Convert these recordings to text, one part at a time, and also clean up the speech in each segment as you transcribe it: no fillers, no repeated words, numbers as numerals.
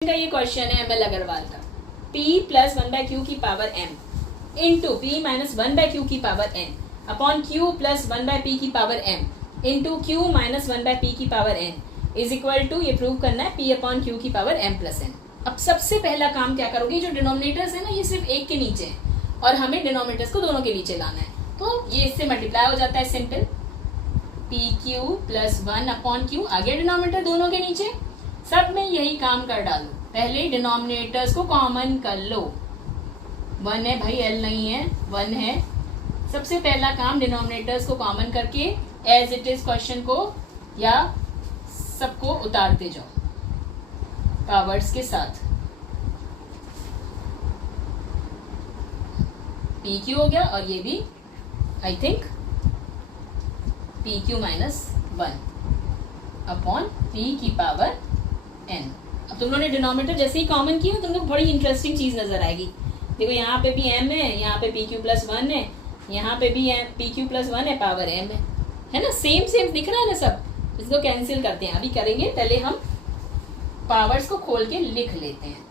का ये क्वेश्चन है एमएल अग्रवाल का। p प्लस 1/q की power m into p minus 1/q की power n upon q plus 1/p की power m into q minus 1/p की power n is equal to, ये prove करना है, p अपॉन q की power m plus n। अब सबसे पहला काम क्या करोगे, जो डिनोमिनेटर्स है ना ये सिर्फ एक के नीचे है और हमें डिनोमिनेटर्स को दोनों के नीचे लाना है, तो ये इससे मल्टीप्लाई हो जाता है, simple. pq plus 1 upon q आ गया डिनोमिनेटर दोनों के नीचे। सब में यही काम कर डालो, पहले डिनोमिनेटर्स को कॉमन कर लो। 1 है भाई, l नहीं है, 1 है। सबसे पहला काम डिनोमिनेटर्स को कॉमन करके एज इट इज क्वेश्चन को या सबको उतारते जाओ पावर्स के साथ। pq हो गया और ये भी I think pq minus 1 upon p की पावर n। अब तुम लोगों ने डिनोमिनेटर जैसे ही कॉमन किया तुमको बड़ी इंटरेस्टिंग चीज नजर आएगी। देखो यहाँ पे भी m है, यहाँ पे pq प्लस 1 है, यहाँ पे भी pq प्लस 1 है, पावर m है ना, सेम सेम दिख रहा है ना सब। इसको कैंसिल करते हैं, अभी करेंगे, पहले हम पावर्स को खोल के लिख लेते हैं।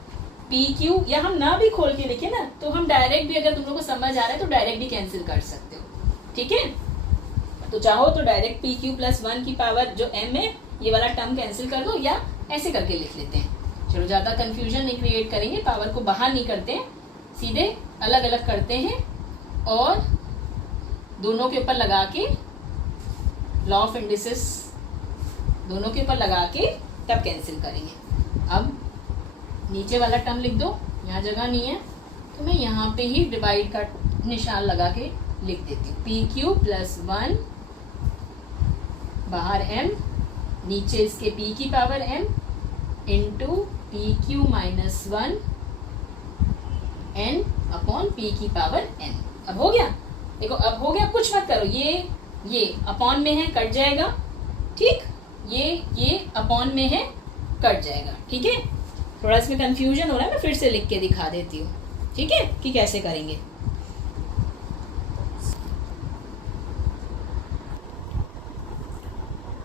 pq या हम ना भी खोल के लिखे ना तो हम डायरेक्ट भी, अगर तुम लोग को समझ आ रहा है तो डायरेक्ट भी कैंसिल कर सकते हो, ठीक है। तो चाहो तो डायरेक्ट pq प्लस 1 की पावर जो m है ये वाला टर्म कैंसिल कर दो, या ऐसे करके लिख लेते हैं। चलो ज्यादा कंफ्यूजन नहीं क्रिएट करेंगे, पावर को बाहर नहीं करते हैं, सीधे अलग अलग करते हैं और दोनों के ऊपर लगा के लॉ ऑफ इंडिसेस दोनों के ऊपर लगा के तब कैंसिल करेंगे। अब नीचे वाला टर्म लिख दो, यहाँ जगह नहीं है तो मैं यहाँ पे ही डिवाइड का निशान लगा के लिख देती हूँ। pq प्लस 1 बाहर m, नीचे इसके p की power m into pq minus 1 n upon p की पावर n। अब हो गया, देखो अब हो गया, कुछ मत करो, ये अपॉन में है कट जाएगा, ठीक, ये अपॉन में है कट जाएगा, ठीक है। थोड़ा इसमें कंफ्यूजन हो रहा है, मैं फिर से लिख के दिखा देती हूँ, ठीक है, कि कैसे करेंगे।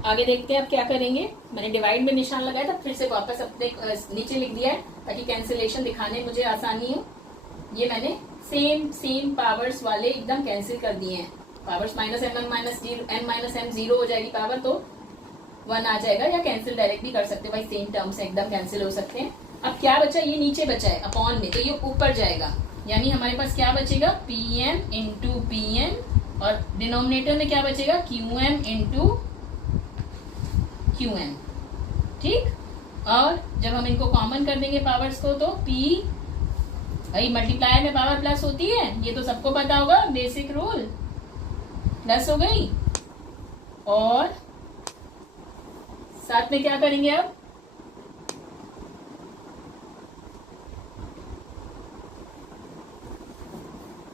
आगे देखते हैं अब क्या करेंगे। मैंने डिवाइड में निशान लगाया था, फिर से वापस अपने नीचे लिख दिया है ताकि कैंसिलेशन दिखाने मुझे आसानी हो। ये मैंने सेम पावर्स वाले एकदम कैंसिल कर दिए हैं। Powers minus m minus n minus m 0 हो जाएगी पावर, तो 1 आ जाएगा, या कैंसिल डायरेक्ट भी कर सकते हो भाई, सेम टर्म्स है एकदम कैंसिल हो सकते हैं। अब क्या बचा, ये नीचे बचा है अपॉन में, तो ये ऊपर जाएगा, यानी हमारे पास क्या बचेगा, pm इंटू pn, और डिनोमिनेटर में क्या बचेगा, qm इंटू qn, ठीक। और जब हम इनको कॉमन कर देंगे पावर्स को, तो p, भाई मल्टीप्लायर में पावर प्लस होती है, ये तो सबको पता होगा, बेसिक रूल, प्लस हो गई। और साथ में क्या करेंगे, अब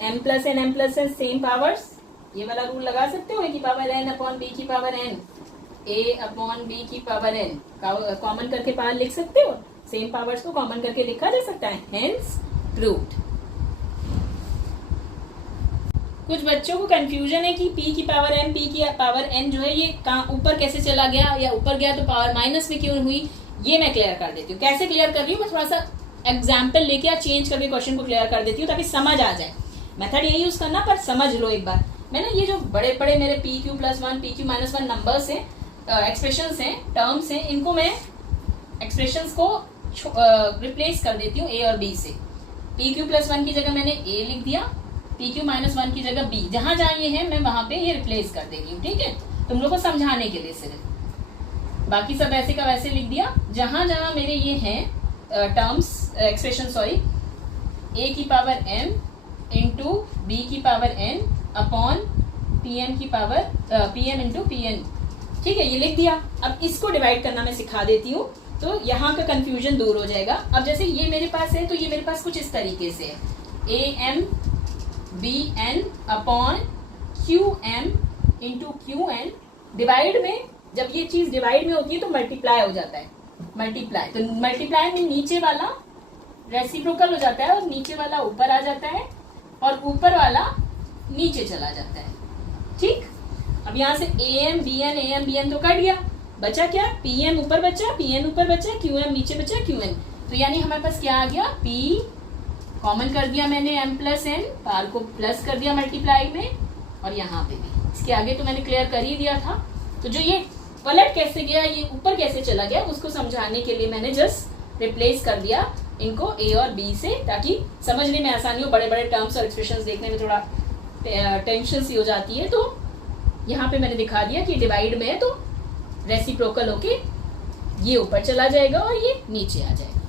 m plus N, m plus N same powers, ये वाला रूल लगा सकते हो, a की पावर n अपॉन b की power n, a upon b की पावर n कॉमन करके पावर लिख सकते हो, सेम पावर्स को कॉमन करके लिखा जा सकता है, हेंस प्रूव्ड। कुछ बच्चों को कंफ्यूजन है कि p की पावर m, p की पावर n जो है ये कहाँ ऊपर कैसे चला गया, या ऊपर गया तो पावर माइनस में क्यों हुई, ये मैं क्लियर कर देती हूँ। कैसे क्लियर कर रही हूँ, मैं थोड़ा सा एग्जाम्पल लेके या चेंज करके क्वेश्चन को क्लियर कर देती हूँ ताकि समझ आ जाए। मेथड यही यूज करना, पर समझ लो एक बार। मैंने ये जो बड़े बड़े मेरे pq plus 1 pq minus 1 numbers हैं, एक्सप्रेशंस हैं, टर्म्स हैं, इनको मैं एक्सप्रेशंस को रिप्लेस कर देती हूँ a और b से। pq प्लस 1 की जगह मैंने a लिख दिया, pq माइनस 1 की जगह b, जहां जहां ये है मैं वहां पे ये रिप्लेस कर देती हूँ, ठीक है, तुम लोग को समझाने के लिए सिर्फ। बाकी सब ऐसे का वैसे लिख दिया, जहां जहां मेरे ये हैं टर्म्स, एक्सप्रेशन सॉरी, a की पावर m इंटू b की पावर n अपॉन pm की पावर pm इंटू pn, ठीक है, ये लिख दिया। अब इसको डिवाइड करना मैं सिखा देती हूँ, तो यहाँ का कंफ्यूजन दूर हो जाएगा। अब जैसे ये मेरे पास है, तो ये मेरे पास कुछ इस तरीके से है, am bn upon qm into qn। Divide में, जब ये चीज डिवाइड में होती है तो मल्टीप्लाई हो जाता है, मल्टीप्लाई, तो मल्टीप्लाई में नीचे वाला रेसिप्रोकल हो जाता है और नीचे वाला ऊपर आ जाता है और ऊपर वाला नीचे चला जाता है, ठीक। अब यहाँ से am bn तो कट गया, बचा क्या, pm ऊपर बचा, pn ऊपर बचा, qm नीचे बचा, qn तो यानी हमारे पास क्या आ गया, p कॉमन कर दिया मैंने m प्लस n, पावर को प्लस कर दिया मल्टीप्लाई में, और यहाँ पे भी इसके आगे तो मैंने क्लियर कर ही दिया था। तो जो ये पलट कैसे गया, ये ऊपर कैसे चला गया, उसको समझाने के लिए मैंने जस्ट रिप्लेस कर दिया इनको a और b से, ताकि समझने में आसानी हो। बड़े बड़े टर्म्स और एक्सप्रेशंस देखने में थोड़ा टेंशन सी हो जाती है, तो यहाँ पे मैंने दिखा दिया कि डिवाइड में है तो रेसिप्रोकल होके ये ऊपर चला जाएगा और ये नीचे आ जाएगा।